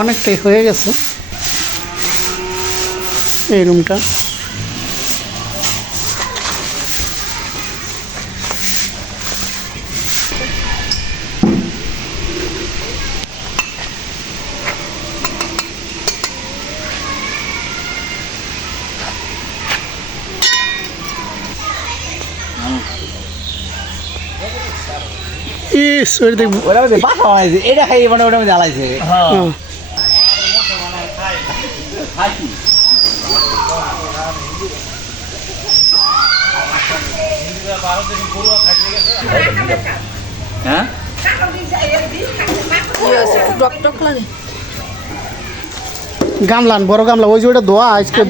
অনেকটাই হয়ে গেছে এই রুমটা। এটা খাই মানে ওটা জ্বালাইছে। গামলান বড় গামলা ওই যে ওটা ধোয়া আজকে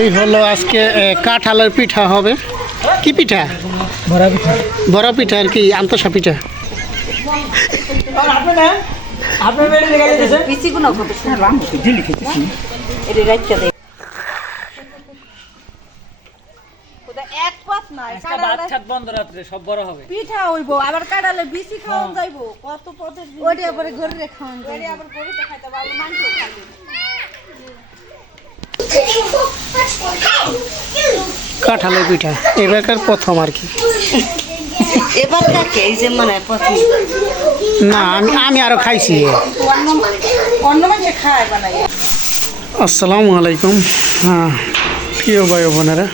এই হলো আজকে কাঁঠালের পিঠা হবে। কি পিঠা? বড়া পিঠা। বড়া পিঠা আর কি আন্তসা পিঠা। সব বড় হবে পিঠা হইব আবার কাটালে বিসি খাওয়ান যাইব কত পথের ওইটা আবার ঘরে খাওয়ান যাইব আবার গরুতে খাইতে পারবো মাংস খাইতে কাঁঠালের পিঠা এবারকার প্রথম আর কি। এবার কাকে এই যে মানে প্রথম না আমি আরো খাইছি। অন্য মানুষ খায় বানাই। আসসালামু আলাইকুম। হ্যাঁ প্রিয় ভাই বোনেরা,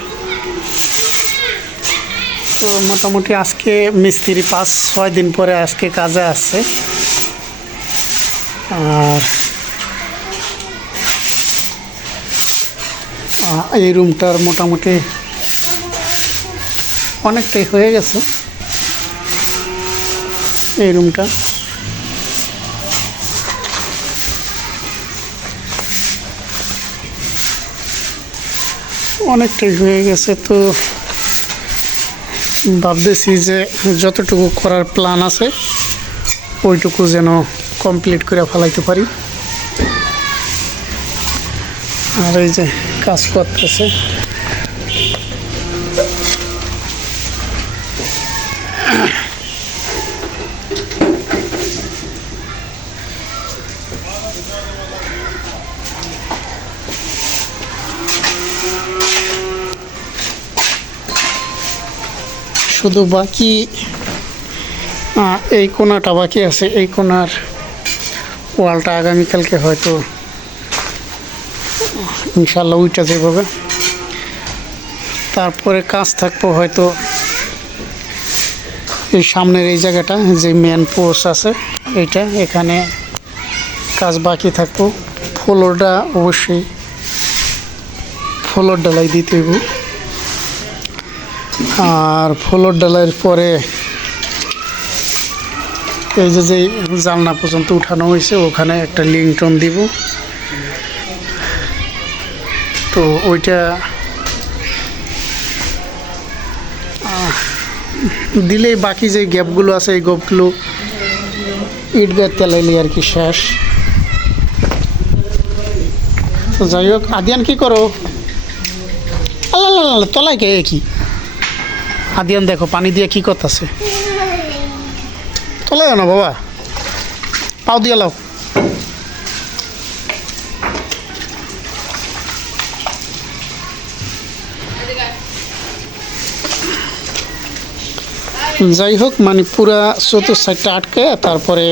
তো মোটামুটি আজকে মিস্ত্রি 5-6 দিন পরে আজকে কাজে আসছে। আর এই রুমটার মোটামুটি অনেকটাই হয়ে গেছে এই রুমটা। অনেকটাই হয়ে গেছে, তো ভাবতেছি যে যতটুকু করার প্ল্যান আছে ওইটুকু যেন কমপ্লিট করে ফেলাইতে পারি। আর এই যে কাজ করতেছে শুধু বাকি এই কোণাটা বাকি আছে। এই কোণার ওয়ালটা আগামীকালকে হয়তো ইনশাল্লাহ উইটা যেভাবে, তারপরে কাজ থাকবো হয়তো এই সামনের এই জায়গাটা যে মেন পোস্ট আছে এইটা, এখানে কাজ বাকি থাকবো। ফ্লোরটা অবশ্যই ফ্লোর ডালাই দিতে হইব। আর ফ্লোর ডালাইয়ের পরে এই যে জানলা পর্যন্ত উঠানো হয়েছে ওখানে একটা লিংটন দিব। তো ওইটা দিলেই বাকি যে গ্যাপগুলো আছে এই গ্যাপগুলো ইট গাছ তেলাইলে আর কি শেষ। তো যাই হোক, আদিয়ান কি করো? আল্লাহ তলায় কে কি আদিয়ান দেখো পানি দিয়ে কি করতেছে। তলায় না বাবা, পাও দিয়ে লাও। যাই হোক, মানে পুরা চতুর্থ আটকে তারপরে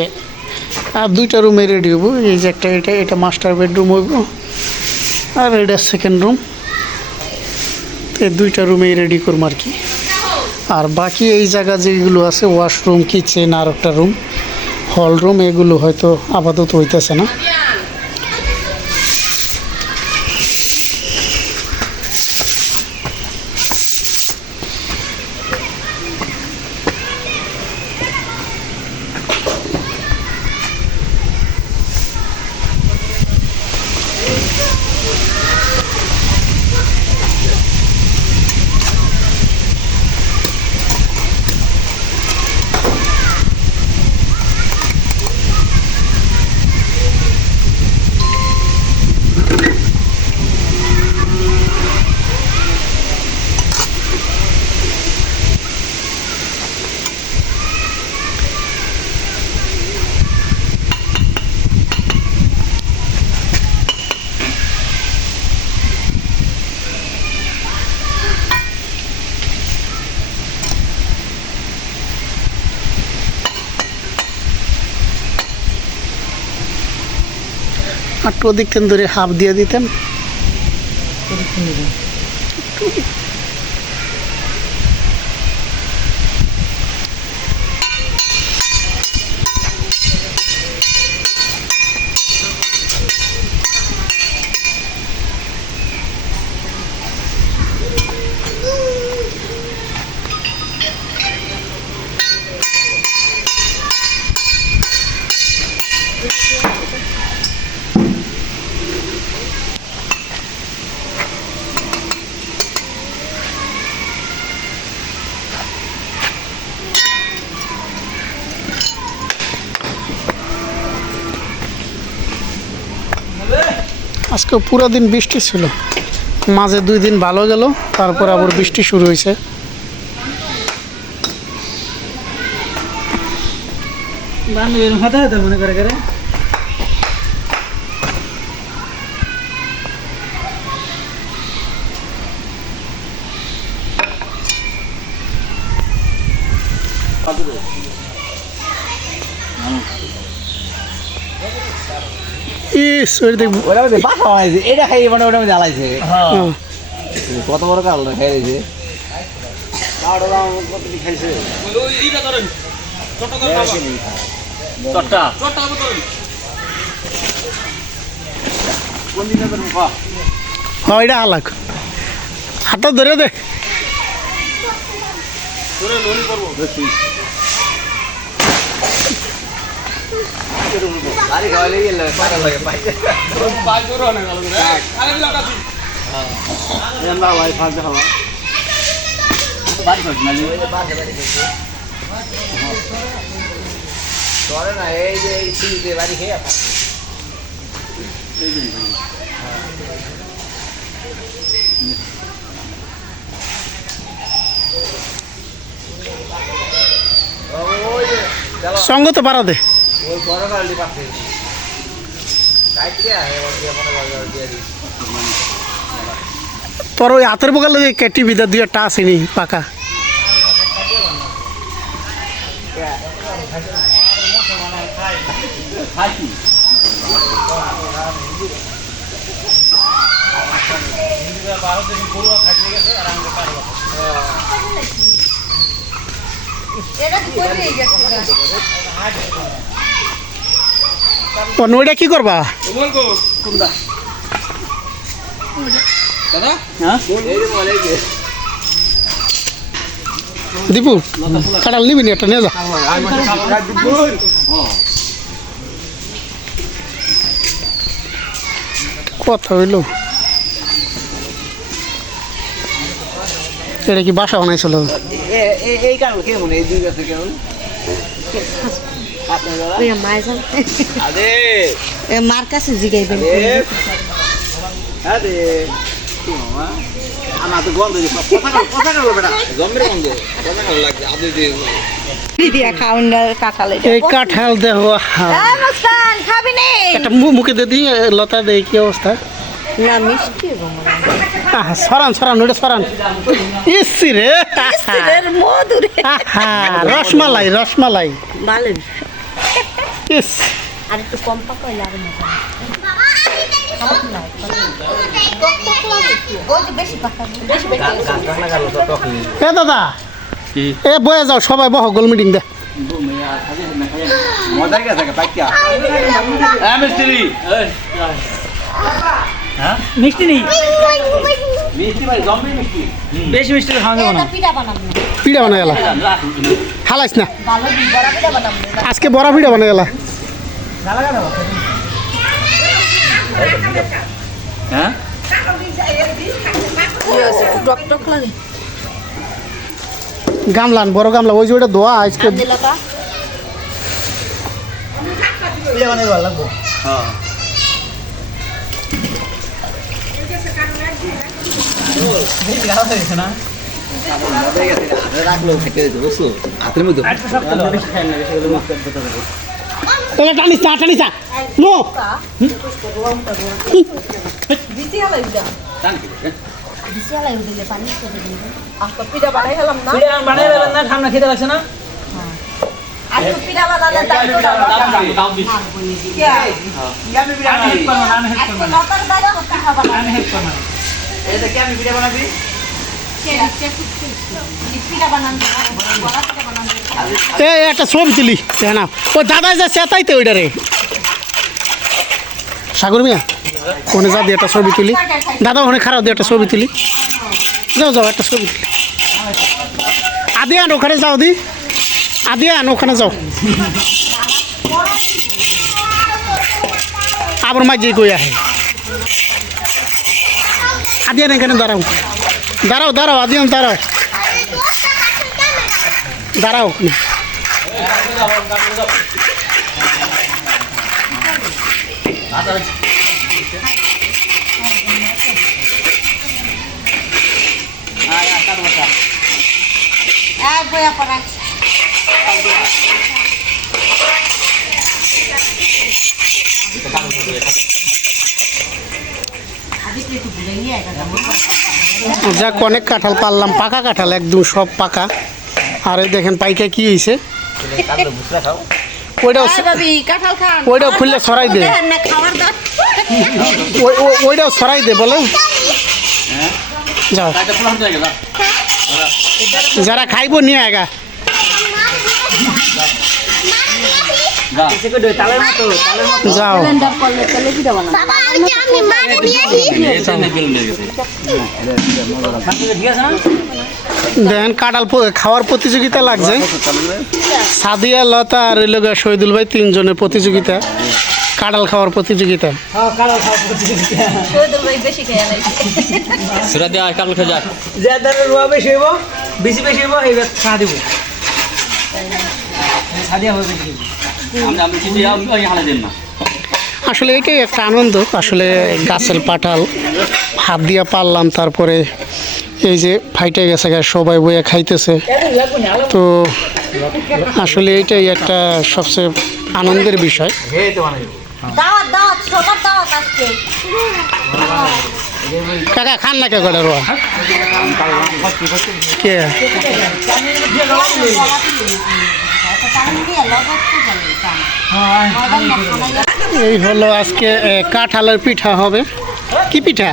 আর 2টা রুমে রেডি হবো। এই যে একটা এটা মাস্টার বেডরুম হইব আর এটা সেকেন্ড রুম। এই 2টা রুমেই রেডি করবো আর কি। আর বাকি এই জায়গা যেগুলো আছে ওয়াশরুম, কিচেন আর একটা রুম, হল রুম, এগুলো হয়তো আপাতত হইতেছে না। একটু ওদিক থেকে ধরে হাফ দিয়ে দিতেন। আজকে পুরো দিন বৃষ্টি ছিল, মাঝে 2 দিন ভালো গেল, তারপর আবার বৃষ্টি শুরু হয়েছে। মনে করে করে ইস ওই দেখ ওরা মধ্যে বাসা বানাইছে, এটা খাই মানে ওটার মধ্যে আলাইছে। হ্যাঁ। কত বড় কাল খাই দিয়েছে। হ্যাঁ এটা আলাগ হাতটা ধরে দে। আরে খাওয়ালে গেলে পাগল লাগে পাই। আমরা ভাই ফাঁসে খাওয়া বাড়ি করছি না বাসে বাড়ি করছি ধরে না এই যে এই সিঁড়িতে বাড়ি খেয়ে সঙ্গ তো পারা দে। ওই বড় গাড়ি পাচ্ছে কাইতে আয় ওর দিয়ে মনে করে দিয়ে দিই। তোর ওই হাতের বগালে কেটি বিদা 2-1টা আসেনি পাকা। ওইটা কি করবা? দীপু কাটাল নিবি নি একটা নিয়ে যা। কথা হইল এটা কি বাসা বানাইছিল? এই কারণ কেমন এই দুই গাছে কেমন মার কাছে জিগাইবেন। আমার তো গন্ধ জমের গন্ধ লাগছে আদে দিয়ে দিয়া খাউন কাঁঠাল এই কাঁঠাল দেখো মুস্কান খাবি নে? একটা মুখে দিয়ে দিই লতা দেয় কি অবস্থা। না মিষ্টি সরান সরান ওটা সরান। ইসি রে মধুরে রসমালাই রসমালাই ভালো। ইস আর একটু কম পাকাইলে আর মজা। এ দাদা এ বয়ে যাও সবাই বহ গোল মিটিং দে। মজা গেছে পাইকা মিস্ত্রি মিষ্টি নেই, মিষ্টি ভাই জম্বি মিষ্টি বেশি মিষ্টি খাওয়া যাবে না। পিঠা বানা গেলা হালাইস না আজকে বড়া পিঠা বানা গেলা। হ্যাঁ টক লাগে গামলান বড় গামলা ওই যে ওটা দোয়া আজকে হ্যাঁ রাখলো খেতে বুঝছো হাতের মধ্যে এটা টানিস না টানিস না নো পিঠা বানাই খেলাম না। বানিয়ে দেবেন না, ঠান্ডা খেতে লাগছে না। আর তো পিঠা বানালে দাম বেশি কেমন পিঠা বানাবি লতার বাইরে করতে খাবা না এটা কেমন পিঠা বানাবি পিঠা বানানো বড়া পিঠা বানানো এ একটা ছবি তুলি না ও দাদা যা চেতাইতে ওইটা রে সাগর মিয়া ওখানে যা দিয়ে একটা ছবি তুলি দাদা ওখানে খারাপ দিয়ে একটা ছবি তুলি যাও যাও একটা ছবি তুলি আদিয়ান ওখানে যাও দি আদিয়ান ওখানে যাও আবার মাঝে কই আহে আদিয়ান এখানে দাঁড়াও দাঁড়াও দাঁড়াও আদিয়ান দাঁড়াও দাঁড়াও ওখানে এক বয়া পড়া যাক অনেক কাঁঠাল পারলাম পাকা কাঁঠাল একদম সব পাকা আর এই দেখেন পাইকা কি হয়েছে ওইটাও ভাবি কাঁঠাল খান ওইটাও খুললে ছড়াই দে না খাবার দাও ওইটাও ছড়াই দে বলে যাও যারা খাইব নিয়ে আগা যাও ব্লেন্ডার করলে তাহলে পিঠা বানানো বাবা ওইটা আমি মারে নিয়ে আসি দেখেন কাঁঠাল খাওয়ার প্রতিযোগিতা লাগছে সাদিয়া লতা আর ওই লোক শহীদুল ভাই তিনজনের প্রতিযোগিতা কাঁঠাল খাওয়ার প্রতিযোগিতা শহীদুল ভাই বেশি খেয়ে নাইছে সেটা দিয়ে আর কাটল খেয়ে যাক যে দাঁড়ে রোয়া বেশি হইব বেশি হইব এইবার খা দিব সাদিয়া হবে বেশি আমি চিঠি ওই হালে দেন না আসলে এটাই একটা আনন্দ আসলে গাছের পাঠাল হাত দিয়া পারলাম তারপরে এই যে ফাইটে গেছে সবাই বইয়া খাইতেছে তো আসলে এটাই একটা সবচেয়ে আনন্দের বিষয় দাওয়াত দাওয়াত সবার দাওয়াত আজকে কাকা খান না কে করে রোয়া কে এই হলো আজকে কাঁঠালের পিঠা হবে কি পিঠা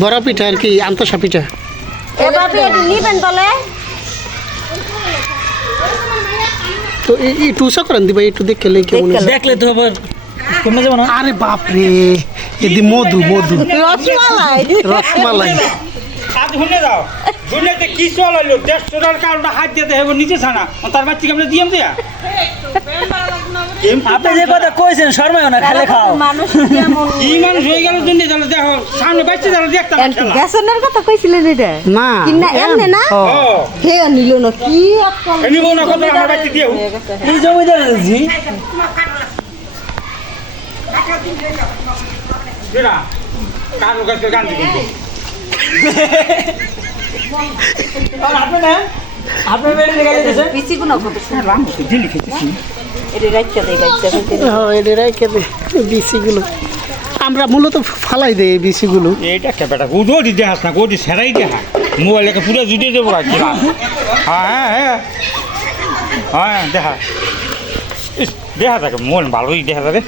বড়া পিঠা আর কি আন্তসা পিঠা এবার একটু নিবেন বলে তো এই টুসা করেন দিবা একটু দেখে লে কেমন দেখলে তো হবে কমে যাবো না আরে বাপরে এদি মধু মধু রসমালাই রসমালাই আজ শুনে যাও শুনেতে কি চলাইলো 150 টাকার কারণটা হাত দিতে হবে নিচে ছানা তার বাচ্চাকে আমরা দিয়াম দিয়া আপনি যে কথা কইছেন শর্মায় না খেলে খাও মানুষ কেমন কি মানুষ হয়ে গেল তুমি তাহলে দেখো সামনে বাচ্চা তাহলে দেখতে গ্যাসনের কথা কইছিলেন এটা না কিনা এমনে না ও, হে নিল না কি আজকাল নিব না কত আমার বাচ্চা দিও হয়ে গেছে। এই জমিদার জি দিরা কারো কাছে গান দিবেন আপনি না আপনার বেড়ে লেগে গেছে পিসি গুলো কত সুন্দর রাম দিলি খেতেছি এটা রাইখা দেই বাইতে হ্যাঁ এটা রেখে দে বিসিগুলো আমরা মূলত ফালাই দেই এই বিসিগুলো এইটা কেপেটা গোদি দেখাস না গোদি সেরাই দেখা মোবাইলকে পুরো জুড়ে দেবো কিনা হ্যাঁ হ্যাঁ হ্যাঁ দেখা ইস, দেখা থাকে মন ভালোই দেখা যাবে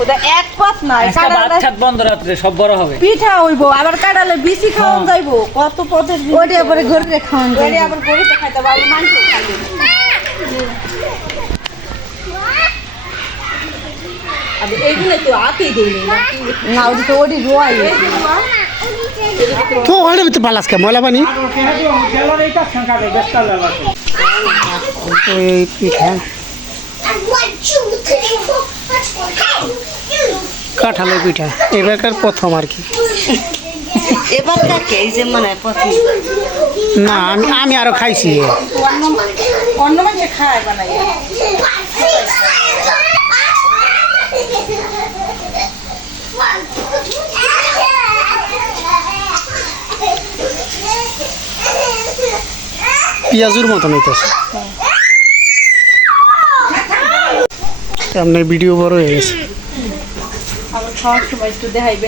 ওটা এক পাত নাই কাটালে বন্ধ রাত্রে সব বড় হবে পিঠা হইবো আবার কাটালে বিসি খাওয়ান যাইবো কত পদের ওইটা আবার ঘরে খাওয়ান যাইবো ওইটা আবার ঘরে খাইতে বাবু মাংস খাবে আবে এইগুলো তো আতেই দেইনি না ওই তো ওডি রোয়াই তো ওইটা ভিতরে বালাস কে ময়লা পানি এই পিঠা কাঁঠালের পিঠা এবারকার প্রথম আর কি এবার কাকে এই যে মানে প্রথম না আমি আরো খাইছি অন্য মানে খায় বানাই পেঁয়াজুর মতন হইতেছে সামনে ভিডিও বড় হয়ে গেছে আবার খাওয়ার সময় একটু দেখাইবে